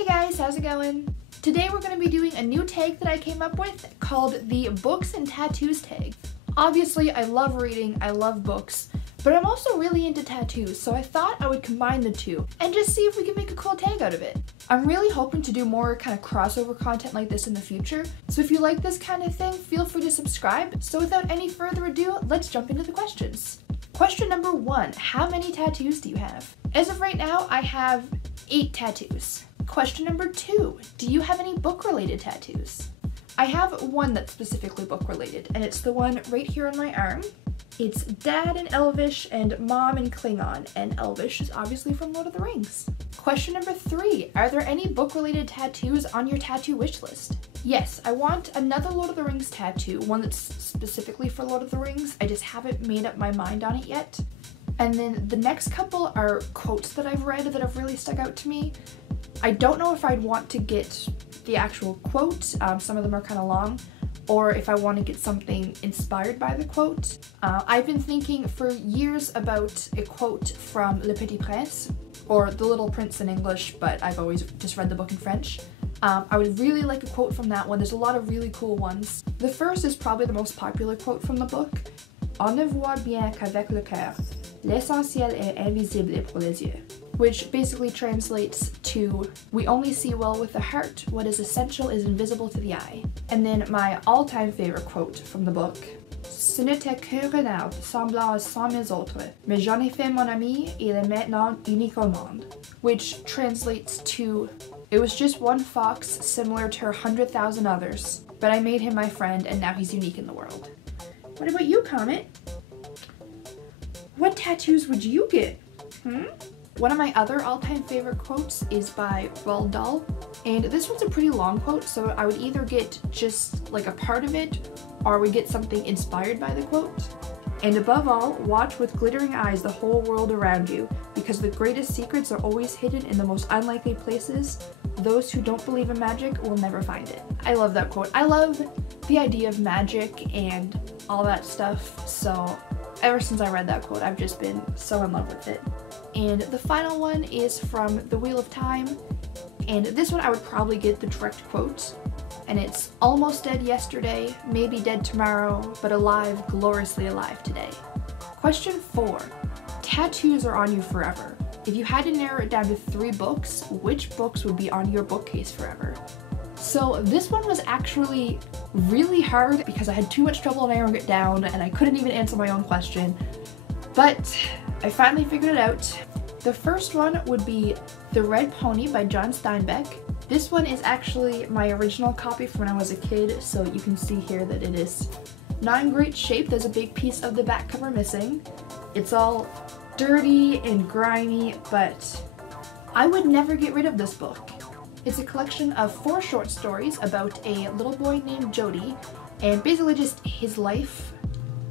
Hey guys, how's it going? Today we're going to be doing a new tag that I came up with called the Books and Tattoos tag. Obviously, I love reading, I love books, but I'm also really into tattoos, so I thought I would combine the two and just see if we can make a cool tag out of it. I'm really hoping to do more kind of crossover content like this in the future, so if you like this kind of thing, feel free to subscribe. So without any further ado, let's jump into the questions. Question number 1, how many tattoos do you have? As of right now, I have 8 tattoos. Question number 2, do you have any book-related tattoos? I have one that's specifically book-related, and it's the one right here on my arm. It's Dad in Elvish and Mom in Klingon, and Elvish is obviously from Lord of the Rings. Question number 3, are there any book-related tattoos on your tattoo wish list? Yes, I want another Lord of the Rings tattoo, one that's specifically for Lord of the Rings. I just haven't made up my mind on it yet. And then the next couple are quotes that I've read that have really stuck out to me. I don't know if I'd want to get the actual quote, some of them are kind of long, or if I want to get something inspired by the quote. I've been thinking for years about a quote from Le Petit Prince, or The Little Prince in English, but I've always just read the book in French. I would really like a quote from that one. There's a lot of really cool ones. The first is probably the most popular quote from the book. On ne voit bien qu'avec le cœur, l'essentiel est invisible pour les yeux. Which basically translates to, we only see well with the heart, what is essential is invisible to the eye. And then my all-time favorite quote from the book, Ce n'était qu'un renard semblant à 100 000 autres, mais j'en ai fait mon ami, il est maintenant unique au monde. Which translates to, it was just one fox similar to her 100,000 others, but I made him my friend and now he's unique in the world. What about you, Comet? What tattoos would you get? One of my other all-time favorite quotes is by Roald Dahl, and this one's a pretty long quote, so I would either get just like a part of it, or we get something inspired by the quote. And above all, watch with glittering eyes the whole world around you, because the greatest secrets are always hidden in the most unlikely places. Those who don't believe in magic will never find it. I love that quote. I love the idea of magic and all that stuff, so ever since I read that quote, I've just been so in love with it. And the final one is from The Wheel of Time, and this one I would probably get the direct quote, and it's almost dead yesterday, maybe dead tomorrow, but alive, gloriously alive today. Question 4, tattoos are on you forever. If you had to narrow it down to 3 books, which books would be on your bookcase forever? So this one was actually really hard because I had too much trouble narrowing it down and I couldn't even answer my own question, but I finally figured it out. The first one would be The Red Pony by John Steinbeck. This one is actually my original copy from when I was a kid, so you can see here that it is not in great shape. There's a big piece of the back cover missing. It's all dirty and grimy, but I would never get rid of this book. It's a collection of 4 short stories about a little boy named Jody, and basically just his life.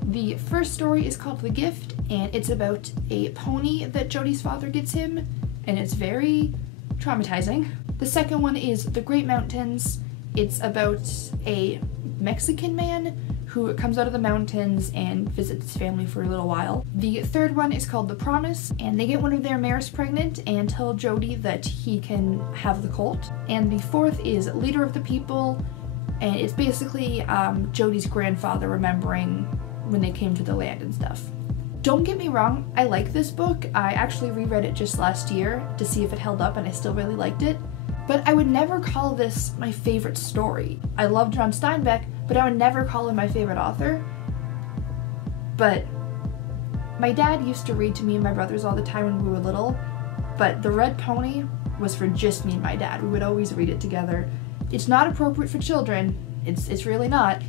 The first story is called The Gift, and it's about a pony that Jody's father gets him, and it's very traumatizing. The second one is The Great Mountains. It's about a Mexican man who comes out of the mountains and visits his family for a little while. The third one is called The Promise, and they get one of their mares pregnant and tell Jody that he can have the colt. And the fourth is Leader of the People, and it's basically Jody's grandfather remembering when they came to the land and stuff. Don't get me wrong, I like this book. I actually reread it just last year to see if it held up and I still really liked it. But I would never call this my favorite story. I love John Steinbeck, but I would never call him my favorite author. But my dad used to read to me and my brothers all the time when we were little, but The Red Pony was for just me and my dad. We would always read it together. It's not appropriate for children. It's really not.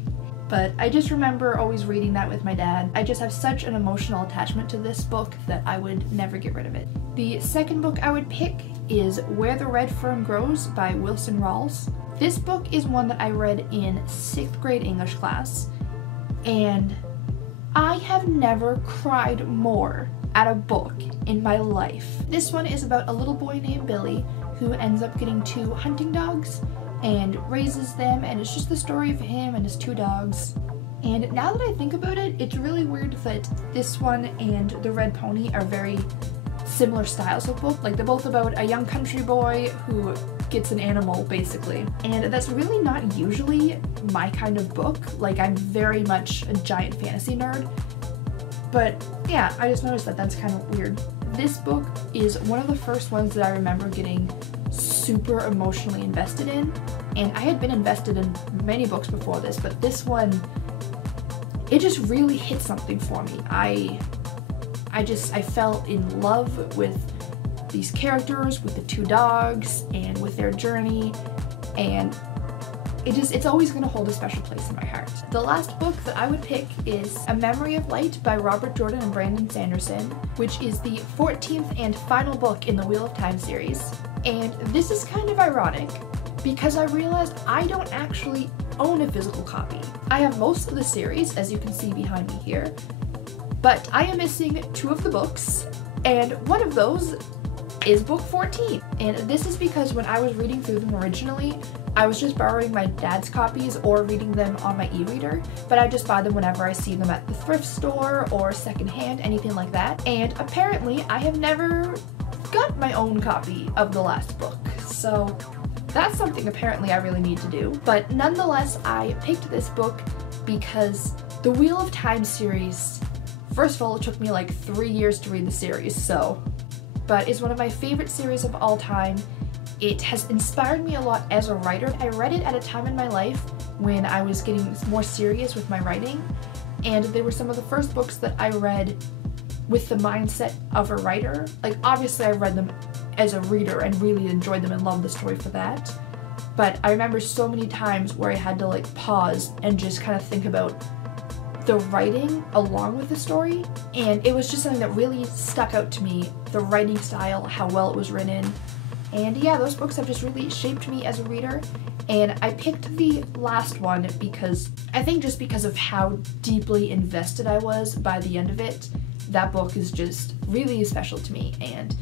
But I just remember always reading that with my dad. I just have such an emotional attachment to this book that I would never get rid of it. The second book I would pick is Where the Red Fern Grows by Wilson Rawls. This book is one that I read in 6th grade English class, and I have never cried more at a book in my life. This one is about a little boy named Billy who ends up getting 2 hunting dogs and raises them, and it's just the story of him and his 2 dogs. And now that I think about it, it's really weird that this one and The Red Pony are very similar styles of book. Like they're both about a young country boy who gets an animal basically. And that's really not usually my kind of book. Like I'm very much a giant fantasy nerd. But yeah, I just noticed that that's kind of weird. This book is one of the first ones that I remember getting super emotionally invested in. And I had been invested in many books before this, but this one, it just really hit something for me. I fell in love with these characters, with the two dogs, and with their journey, and it's always going to hold a special place in my heart. The last book that I would pick is A Memory of Light by Robert Jordan and Brandon Sanderson, which is the 14th and final book in the Wheel of Time series. And this is kind of ironic because I realized I don't actually own a physical copy. I have most of the series, as you can see behind me here, but I am missing 2 of the books, and one of those is book 14. And this is because when I was reading through them originally, I was just borrowing my dad's copies or reading them on my e-reader, but I just buy them whenever I see them at the thrift store or secondhand, anything like that. And apparently I have never got my own copy of the last book, so that's something apparently I really need to do. But nonetheless, I picked this book because the Wheel of Time series, first of all, it took me like 3 years to read the series, but it's one of my favorite series of all time. It has inspired me a lot as a writer. I read it at a time in my life when I was getting more serious with my writing, and they were some of the first books that I read with the mindset of a writer. Like obviously I read them as a reader and really enjoyed them and loved the story for that, but I remember so many times where I had to like pause and just kind of think about the writing along with the story, and it was just something that really stuck out to me, the writing style, how well it was written. And yeah, those books have just really shaped me as a reader, and I picked the last one because I think just because of how deeply invested I was by the end of it, that book is just really special to me, and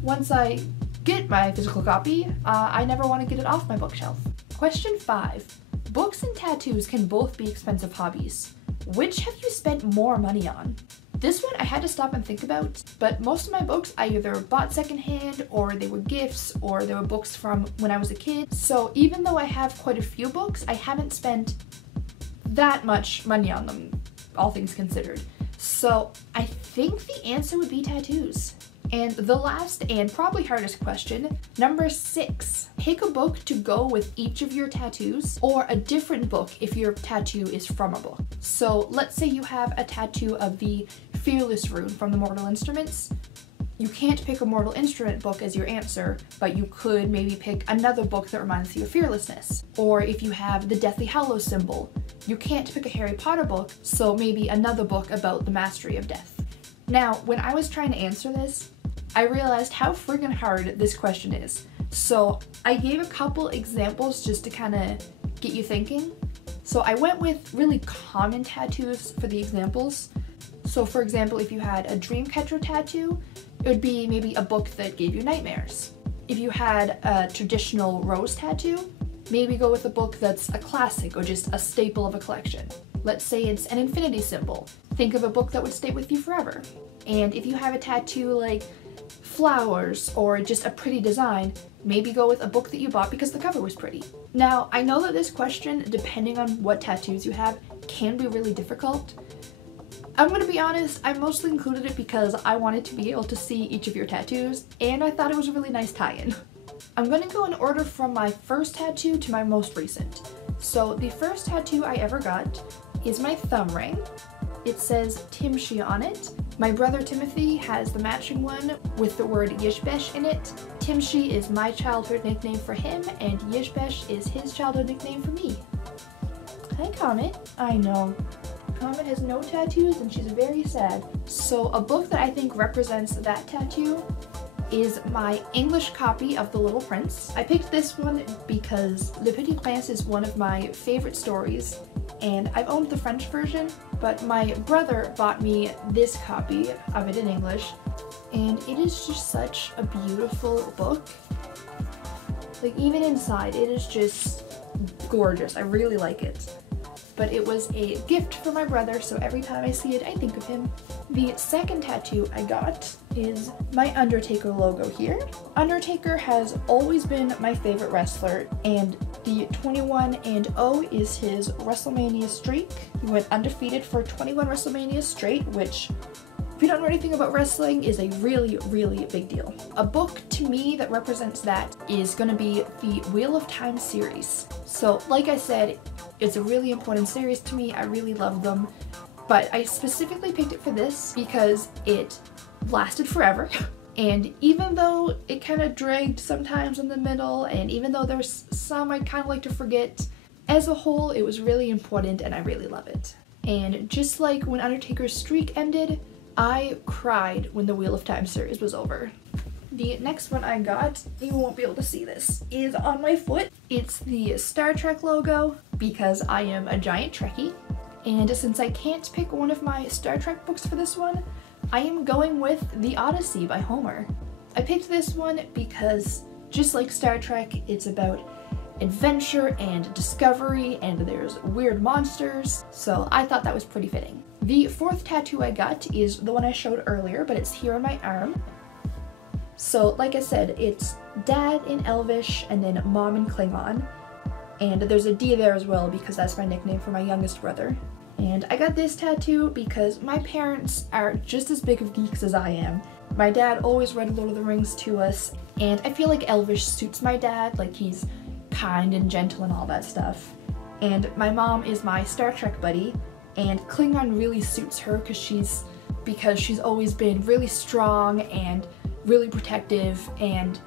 once I get my physical copy, I never want to get it off my bookshelf. Question 5. Books and tattoos can both be expensive hobbies. Which have you spent more money on? This one I had to stop and think about, but most of my books I either bought secondhand, or they were gifts, or they were books from when I was a kid. So even though I have quite a few books, I haven't spent that much money on them, all things considered. So I think the answer would be tattoos. And the last and probably hardest question, number 6. Pick a book to go with each of your tattoos, or a different book if your tattoo is from a book. So let's say you have a tattoo of the Fearless rune from the Mortal Instruments. You can't pick a Mortal Instrument book as your answer, but you could maybe pick another book that reminds you of fearlessness. Or if you have the Deathly Hallows symbol, you can't pick a Harry Potter book, so maybe another book about the mastery of death. Now, when I was trying to answer this, I realized how friggin' hard this question is. So I gave a couple examples just to kind of get you thinking. So I went with really common tattoos for the examples. So for example, if you had a Dreamcatcher tattoo, it would be maybe a book that gave you nightmares. If you had a traditional rose tattoo, maybe go with a book that's a classic or just a staple of a collection. Let's say it's an infinity symbol. Think of a book that would stay with you forever. And if you have a tattoo like flowers or just a pretty design, maybe go with a book that you bought because the cover was pretty. Now, I know that this question, depending on what tattoos you have, can be really difficult. I'm gonna be honest, I mostly included it because I wanted to be able to see each of your tattoos, and I thought it was a really nice tie-in. I'm gonna go in order from my first tattoo to my most recent. So the first tattoo I ever got is my thumb ring. It says Timshi on it. My brother Timothy has the matching one with the word Yishbesh in it. Timshi is my childhood nickname for him, and Yishbesh is his childhood nickname for me. Hi, Comet. I know. Comet has no tattoos and she's very sad. So a book that I think represents that tattoo is my English copy of The Little Prince. I picked this one because Le Petit Prince is one of my favorite stories, and I've owned the French version, but my brother bought me this copy of it in English, and it is just such a beautiful book. Like, even inside, it is just gorgeous. I really like it. But it was a gift for my brother, so every time I see it, I think of him. The second tattoo I got is my Undertaker logo here. Undertaker has always been my favorite wrestler, and the 21-0 is his WrestleMania streak. He went undefeated for 21 WrestleMania straight, which, if you don't know anything about wrestling, is a really, really big deal. A book to me that represents that is going to be the Wheel of Time series. So like I said, it's a really important series to me. I really love them. But I specifically picked it for this because it lasted forever. And even though it kind of dragged sometimes in the middle, and even though there's some I'd kind of like to forget, as a whole it was really important and I really love it. And just like when Undertaker's streak ended, I cried when the Wheel of Time series was over. The next one I got, you won't be able to see this, is on my foot. It's the Star Trek logo because I am a giant Trekkie. And since I can't pick one of my Star Trek books for this one, I am going with The Odyssey by Homer. I picked this one because, just like Star Trek, it's about adventure and discovery, and there's weird monsters, so I thought that was pretty fitting. The fourth tattoo I got is the one I showed earlier, but it's here on my arm. So like I said, it's Dad in Elvish and then Mom in Klingon. And there's a D there as well because that's my nickname for my youngest brother. And I got this tattoo because my parents are just as big of geeks as I am. My dad always read Lord of the Rings to us, and I feel like Elvish suits my dad, like he's kind and gentle and all that stuff. And my mom is my Star Trek buddy, and Klingon really suits her because she's always been really strong and really protective, and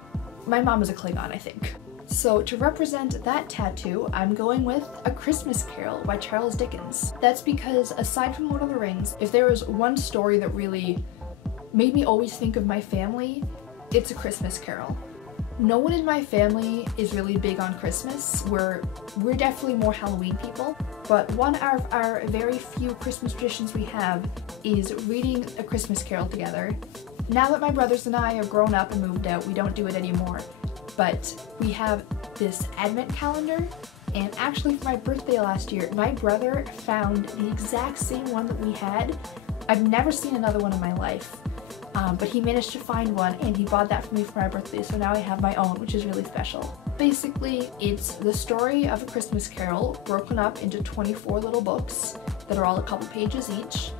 my mom is a Klingon, I think. So to represent that tattoo, I'm going with A Christmas Carol by Charles Dickens. That's because aside from Lord of the Rings, if there was one story that really made me always think of my family, it's A Christmas Carol. No one in my family is really big on Christmas. We're definitely more Halloween people, but one of our very few Christmas traditions we have is reading A Christmas Carol together. Now that my brothers and I are grown up and moved out, we don't do it anymore. But we have this advent calendar, and actually for my birthday last year, my brother found the exact same one that we had. I've never seen another one in my life, but he managed to find one and he bought that for me for my birthday, so now I have my own, which is really special. Basically, it's the story of A Christmas Carol broken up into 24 little books that are all a couple pages each,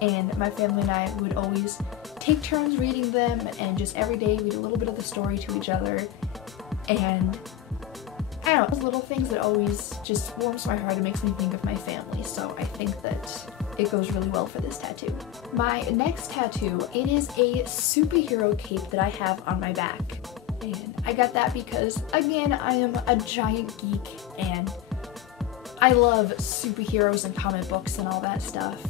and my family and I would always take turns reading them and just every day read a little bit of the story to each other. And I don't know, those little things that always just warms my heart and makes me think of my family, so I think that it goes really well for this tattoo. My next tattoo, it is a superhero cape that I have on my back. And I got that because, again, I am a giant geek and I love superheroes and comic books and all that stuff.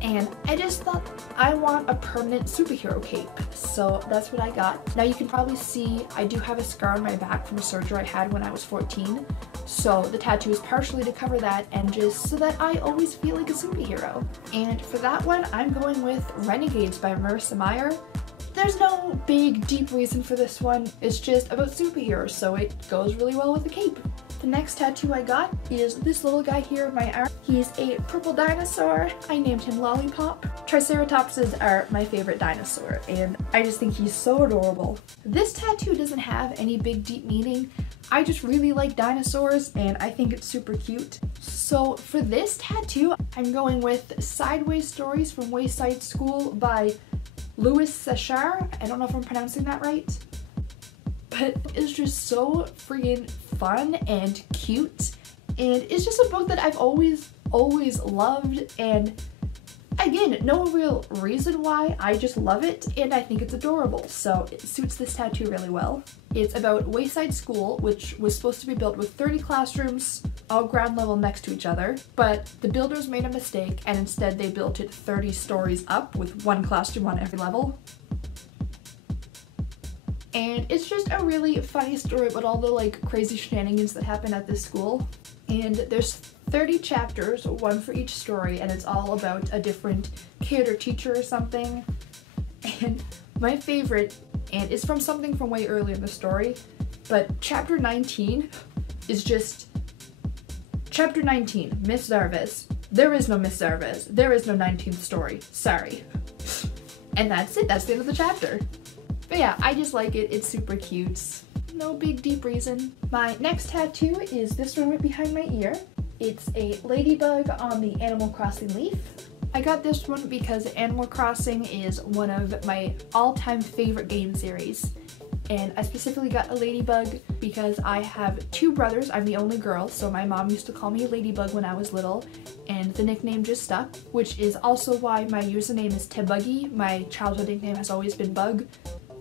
And I just thought I want a permanent superhero cape, so that's what I got. Now you can probably see I do have a scar on my back from a surgery I had when I was 14, so the tattoo is partially to cover that and just so that I always feel like a superhero. And for that one, I'm going with Renegades by Marissa Meyer. There's no big, deep reason for this one, it's just about superheroes, so it goes really well with the cape. The next tattoo I got is this little guy here in my arm. He's a purple dinosaur. I named him Lollipop. Triceratopses are my favorite dinosaur, and I just think he's so adorable. This tattoo doesn't have any big deep meaning. I just really like dinosaurs, and I think it's super cute. So for this tattoo, I'm going with Sideways Stories from Wayside School by Louis Sachar. I don't know if I'm pronouncing that right, but it's just so friggin' fun and cute, and it's just a book that I've always loved, and again, no real reason why, I just love it and I think it's adorable, so it suits this tattoo really well. It's about Wayside School, which was supposed to be built with 30 classrooms all ground level next to each other, but the builders made a mistake and instead they built it 30 stories up with one classroom on every level. And it's just a really funny story about all the like crazy shenanigans that happen at this school. And there's 30 chapters, one for each story, and it's all about a different kid or teacher or something. And my favorite, and it's from something from way earlier in the story, but chapter 19 is just, chapter 19, Miss Zarvis, There is no Miss Zarvez. There is no 19th story. Sorry. And that's it. That's the end of the chapter. But yeah, I just like it. It's super cute. No big deep reason. My next tattoo is this one right behind my ear. It's a ladybug on the Animal Crossing leaf. I got this one because Animal Crossing is one of my all-time favorite game series. And I specifically got a ladybug because I have two brothers. I'm the only girl, so my mom used to call me Ladybug when I was little, and the nickname just stuck, which is also why my username is Tebuggy. My childhood nickname has always been Bug,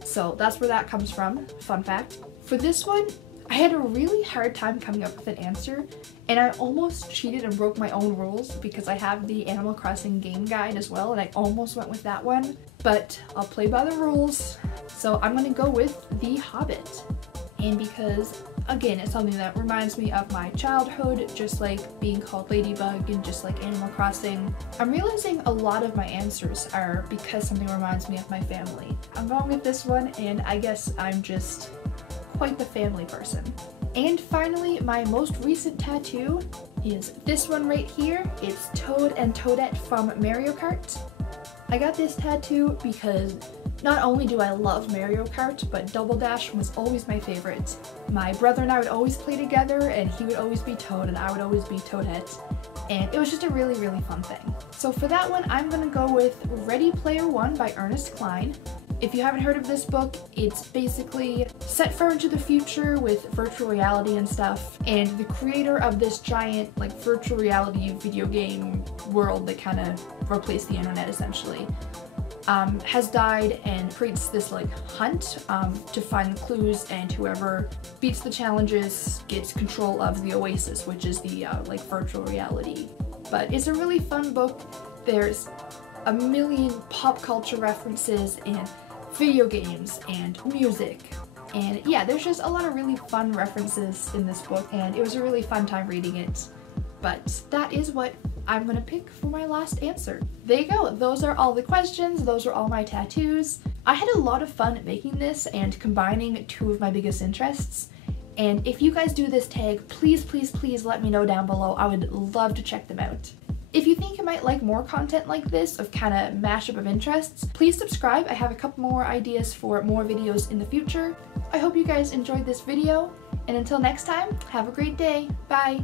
so that's where that comes from. Fun fact. For this one, I had a really hard time coming up with an answer, and I almost cheated and broke my own rules because I have the Animal Crossing game guide as well, and I almost went with that one, but I'll play by the rules. So I'm gonna go with The Hobbit. And because, again, it's something that reminds me of my childhood, just like being called Ladybug and just like Animal Crossing, I'm realizing a lot of my answers are because something reminds me of my family. I'm going with this one, and I guess I'm just quite the family person. And finally, my most recent tattoo is this one right here. It's Toad and Toadette from Mario Kart. I got this tattoo because not only do I love Mario Kart, but Double Dash was always my favorite. My brother and I would always play together, and he would always be Toad and I would always be Toadette. And it was just a really, really fun thing. So for that one, I'm gonna go with Ready Player One by Ernest Cline. If you haven't heard of this book, it's basically set far into the future with virtual reality and stuff, and the creator of this giant like virtual reality video game world that kind of replaced the internet essentially has died, and creates this like hunt to find clues, and whoever beats the challenges gets control of the Oasis, which is the like virtual reality. But it's a really fun book. There's a million pop culture references and video games and music, and yeah, there's just a lot of really fun references in this book, and it was a really fun time reading it. But that is what I'm gonna pick for my last answer. There you go, those are all the questions, those are all my tattoos. I had a lot of fun making this and combining two of my biggest interests, and if you guys do this tag, please, please, please let me know down below. I would love to check them out. If you think you might like more content like this of kind of mashup of interests, please subscribe. I have a couple more ideas for more videos in the future. I hope you guys enjoyed this video, and until next time, have a great day. Bye!